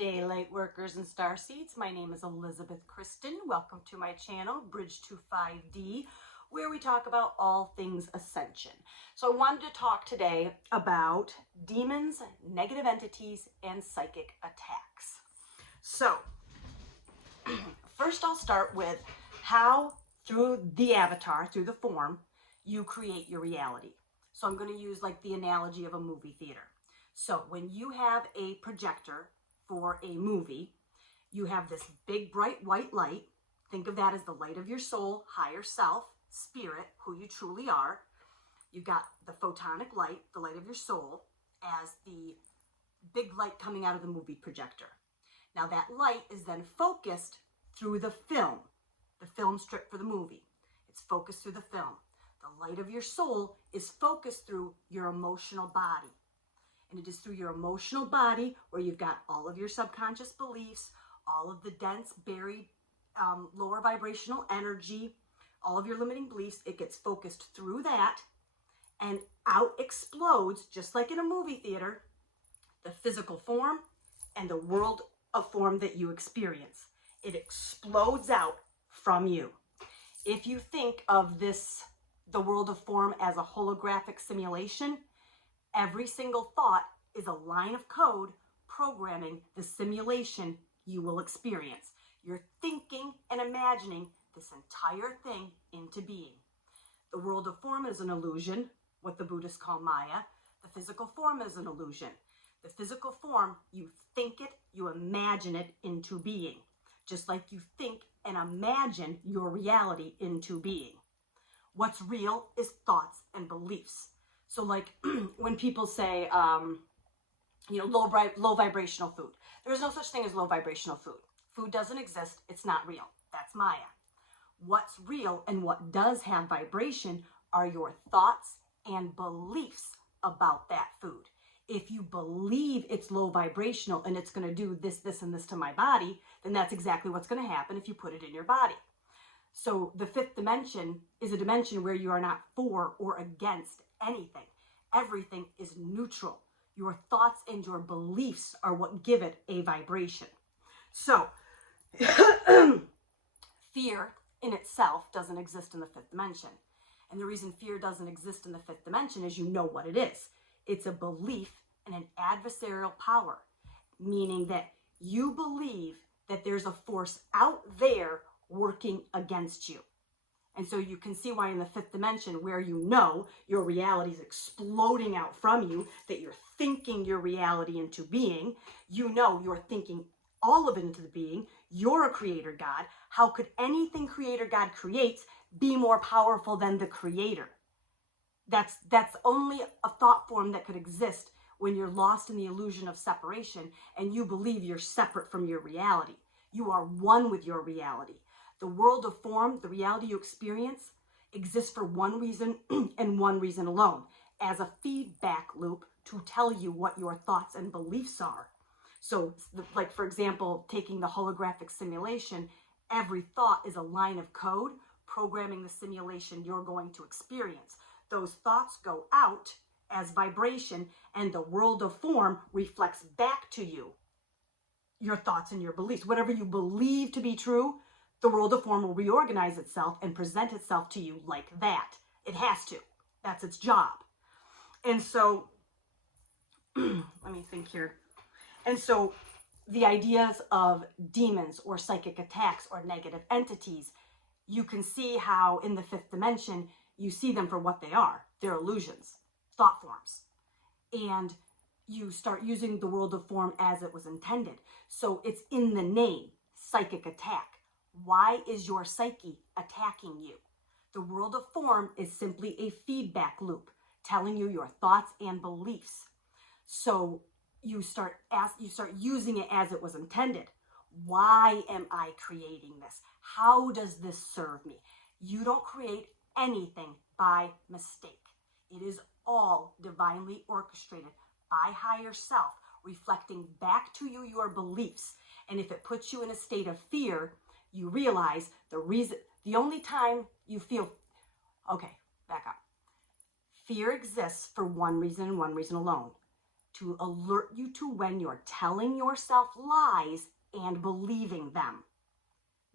day, light workers and star seeds. My name is Elizabeth Kristen. Welcome to my channel, Bridge to 5D, where we talk about all things ascension. So I wanted to talk today about demons, negative entities, and psychic attacks. So first I'll start with how through the avatar, through the form, you create your reality. So I'm going to use like the analogy of a movie theater. So when you have a projector for a movie, you have this big bright white light. Think of that as the light of your soul, higher self, spirit, who you truly are. You've got the photonic light, the light of your soul, as the big light coming out of the movie projector. Now that light is then focused through the film strip for the movie. It's focused through the film. The light of your soul is focused through your emotional body. And it is through your emotional body where you've got all of your subconscious beliefs, all of the dense, buried, lower vibrational energy, all of your limiting beliefs. It gets focused through that and out explodes, just like in a movie theater, the physical form and the world of form that you experience. It explodes out from you. If you think of the world of form as a holographic simulation, every single thought is a line of code programming the simulation you will experience. You're thinking and imagining this entire thing into being. The world of form is an illusion, what the Buddhists call Maya. The physical form is an illusion. The physical form, you think it, you imagine it into being, just like you think and imagine your reality into being. What's real is thoughts and beliefs. So like when people say, low vibrational food. There is no such thing as low vibrational food. Food doesn't exist. It's not real. That's Maya. What's real and what does have vibration are your thoughts and beliefs about that food. If you believe it's low vibrational and it's going to do this, this, and this to my body, then that's exactly what's going to happen if you put it in your body. So the fifth dimension is a dimension where you are not for or against anything. Everything is neutral. Your thoughts and your beliefs are what give it a vibration. So fear in itself doesn't exist in the fifth dimension. And the reason fear doesn't exist in the fifth dimension is you know what it is. It's a belief in an adversarial power, meaning that you believe that there's a force out there working against you. And so you can see why in the fifth dimension, where you know your reality is exploding out from you, that you're thinking your reality into being, you know you're thinking all of it into the being. You're a creator God. How could anything creator God creates be more powerful than the creator? That's only a thought form that could exist when you're lost in the illusion of separation and you believe you're separate from your reality. You are one with your reality. The world of form, the reality you experience, exists for one reason and one reason alone, as a feedback loop to tell you what your thoughts and beliefs are. So, like for example, taking the holographic simulation, every thought is a line of code programming the simulation you're going to experience. Those thoughts go out as vibration, and the world of form reflects back to you your thoughts and your beliefs. Whatever you believe to be true, the world of form will reorganize itself and present itself to you like that. It has to. That's its job. And so, let me think here. And so the ideas of demons or psychic attacks or negative entities, you can see how in the fifth dimension, you see them for what they are. They're illusions, thought forms. And you start using the world of form as it was intended. So it's in the name, psychic attack. Why is your psyche attacking you? The world of form is simply a feedback loop telling you your thoughts and beliefs. So you start using it as it was intended. Why am I creating this? How does this serve me? You don't create anything by mistake. It is all divinely orchestrated by higher self, reflecting back to you your beliefs. And if it puts you in a state of fear, you realize the only time you feel, okay, back up. Fear exists for one reason and one reason alone. to alert you to when you're telling yourself lies and believing them.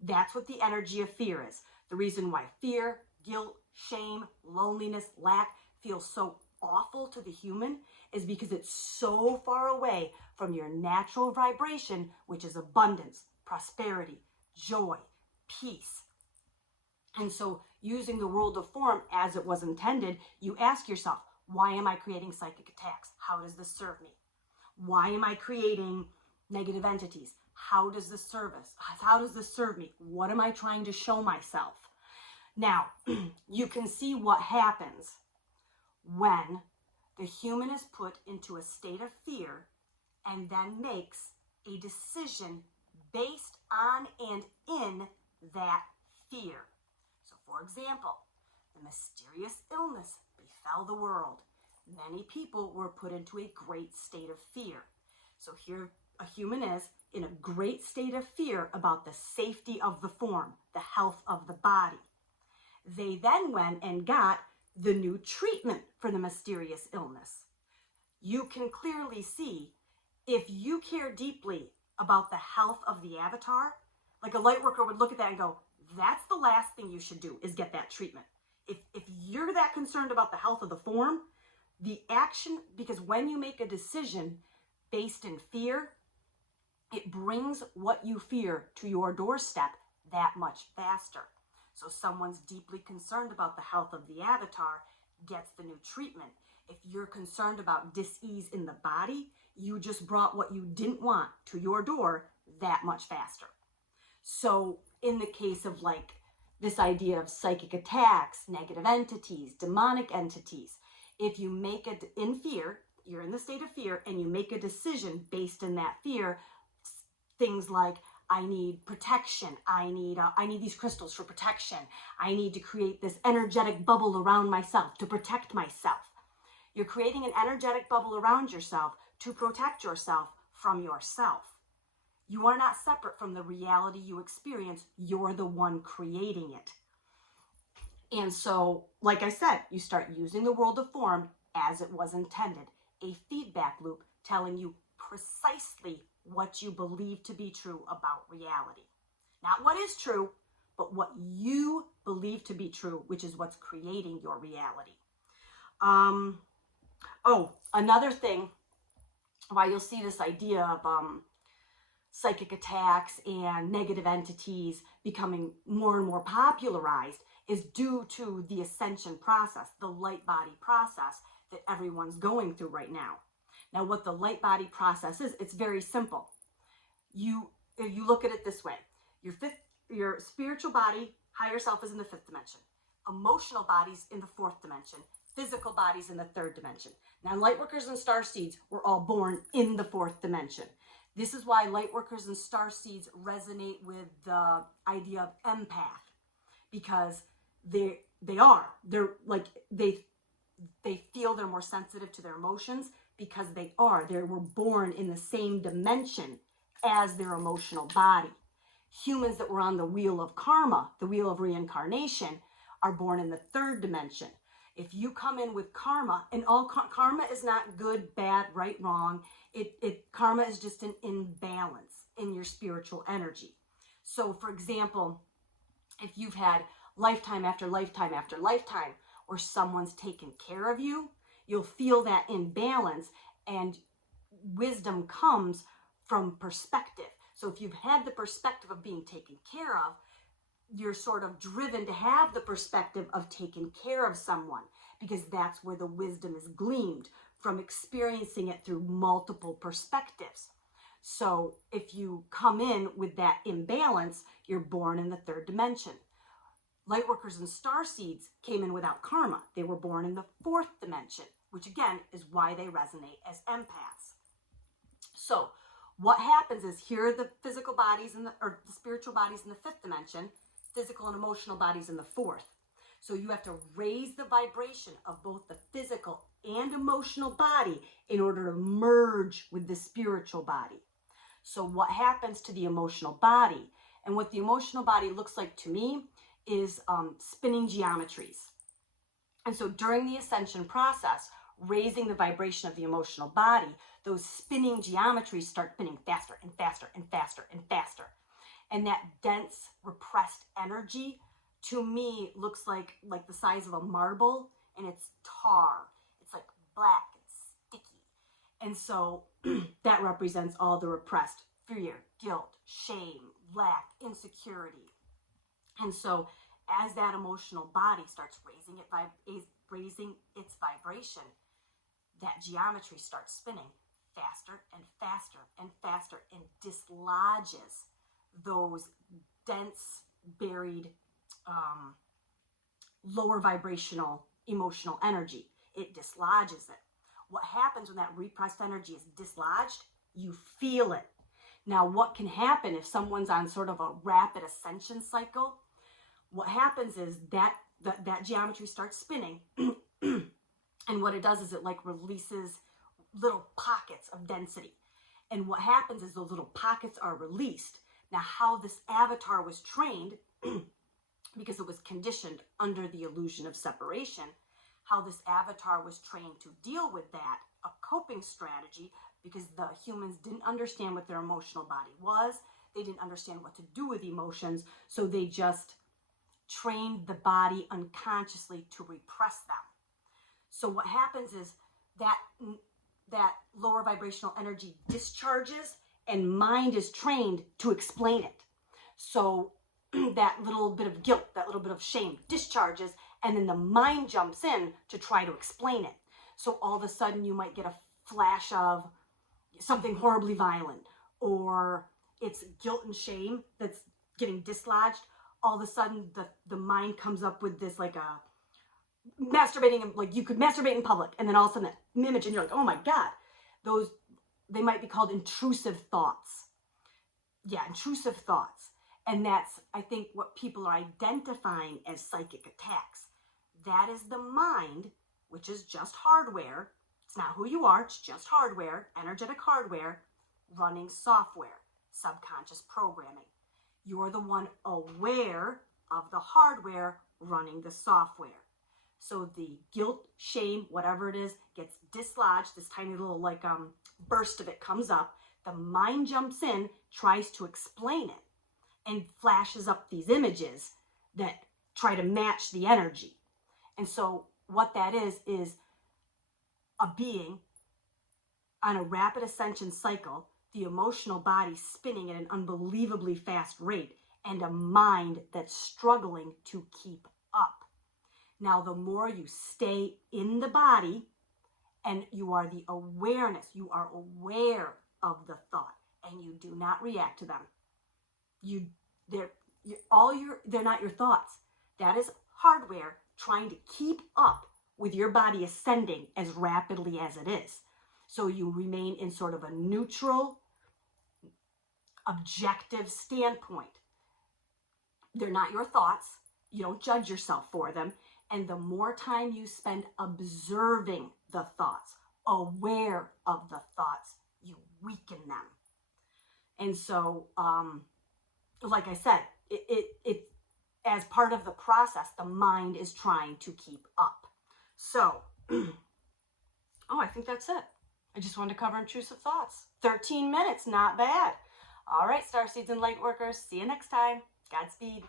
That's what the energy of fear is. The reason why fear, guilt, shame, loneliness, lack feels so awful to the human is because it's so far away from your natural vibration, which is abundance, prosperity, joy, peace. And so using the world of form as it was intended, you ask yourself, why am I creating psychic attacks? How does this serve me? Why am I creating negative entities? How does this serve us? How does this serve me? What am I trying to show myself? Now, you can see what happens when the human is put into a state of fear and then makes a decision based on and in that fear. So, for example, the mysterious illness befell the world. Many people were put into a great state of fear. So here a human is in a great state of fear about the safety of the form, the health of the body. They then went and got the new treatment for the mysterious illness. You can clearly see, if you care deeply about the health of the avatar, like a light worker would look at that and go, that's the last thing you should do, is get that treatment. If you're that concerned about the health of the form, the action, because when you make a decision based in fear, it brings what you fear to your doorstep that much faster. So someone's deeply concerned about the health of the avatar gets the new treatment. If you're concerned about dis-ease in the body, you just brought what you didn't want to your door that much faster. So in the case of like this idea of psychic attacks, negative entities, demonic entities, if you make it in fear, you're in the state of fear, and you make a decision based in that fear, things like, I need protection, I need these crystals for protection, I need to create this energetic bubble around myself to protect myself. You're creating an energetic bubble around yourself to protect yourself from yourself. You are not separate from the reality you experience. You're the one creating it. And so, like I said, you start using the world of form as it was intended, a feedback loop telling you precisely what you believe to be true about reality. Not what is true, but what you believe to be true, which is what's creating your reality. Another thing why you'll see this idea of psychic attacks and negative entities becoming more and more popularized is due to the ascension process, the light body process that everyone's going through right now. Now, what the light body process is, it's very simple. If you look at it this way, your spiritual body, higher self, is in the 5th dimension. Emotional bodies in the 4th dimension. Physical bodies in the 3rd dimension. Now, light workers and star seeds were all born in the 4th dimension. This is why light workers and star seeds resonate with the idea of empath, because they feel they're more sensitive to their emotions because they were born in the same dimension as their emotional body. Humans that were on the wheel of karma, the wheel of reincarnation, are born in the 3rd dimension. If you come in with karma, and all karma is not good, bad, right, wrong. Karma is just an imbalance in your spiritual energy. So, for example, if you've had lifetime after lifetime after lifetime where someone's taken care of you, you'll feel that imbalance, and wisdom comes from perspective. So if you've had the perspective of being taken care of, you're sort of driven to have the perspective of taking care of someone, because that's where the wisdom is gleaned from experiencing it through multiple perspectives. So if you come in with that imbalance, you're born in the 3rd dimension. Lightworkers and starseeds came in without karma. They were born in the 4th dimension, which again is why they resonate as empaths. So what happens is, here are the physical bodies or the spiritual bodies in the 5th dimension, physical and emotional bodies in the 4th. So you have to raise the vibration of both the physical and emotional body in order to merge with the spiritual body. So what happens to the emotional body, and what the emotional body looks like to me, is spinning geometries. And so during the ascension process, raising the vibration of the emotional body, those spinning geometries start spinning faster and faster and faster and faster. And that dense, repressed energy, to me, looks like the size of a marble, and it's tar. It's like black and sticky. And so that represents all the repressed fear, guilt, shame, lack, insecurity. And so as that emotional body starts raising its vibration, that geometry starts spinning faster and faster and faster and dislodges those dense, buried, lower vibrational emotional energy. It dislodges it. What happens when that repressed energy is dislodged? You feel it. Now, what can happen if someone's on sort of a rapid ascension cycle? What happens is that geometry starts spinning, and what it does is it like releases little pockets of density. And what happens is those little pockets are released. Now, how this avatar was trained, because it was conditioned under the illusion of separation, how this avatar was trained to deal with that, a coping strategy, because the humans didn't understand what their emotional body was. They didn't understand what to do with emotions, so they just trained the body unconsciously to repress them. So what happens is that lower vibrational energy discharges, and mind is trained to explain it. So that little bit of guilt, that little bit of shame discharges, and then the mind jumps in to try to explain it. So all of a sudden you might get a flash of something horribly violent, or it's guilt and shame that's getting dislodged. All of a sudden the mind comes up with this like a masturbating, like you could masturbate in public, and then all of a sudden that image, and you're like, oh my God. They might be called intrusive thoughts. Yeah, intrusive thoughts. And that's, I think, what people are identifying as psychic attacks. That is the mind, which is just hardware. It's not who you are, it's just hardware, energetic hardware, running software, subconscious programming. You're the one aware of the hardware running the software. So the guilt, shame, whatever it is, gets dislodged. This tiny little burst of it comes up. The mind jumps in, tries to explain it, and flashes up these images that try to match the energy. And so what that is a being on a rapid ascension cycle, the emotional body spinning at an unbelievably fast rate, and a mind that's struggling to keep up. Now, the more you stay in the body and you are the awareness, you are aware of the thought, and you do not react to them. They're not your thoughts. That is hardware trying to keep up with your body ascending as rapidly as it is. So you remain in sort of a neutral, objective standpoint. They're not your thoughts. You don't judge yourself for them. And the more time you spend observing the thoughts, aware of the thoughts, you weaken them. And so, like I said, it as part of the process, the mind is trying to keep up. So, I think that's it. I just wanted to cover intrusive thoughts. 13 minutes, not bad. All right, Starseeds and Lightworkers, see you next time. Godspeed.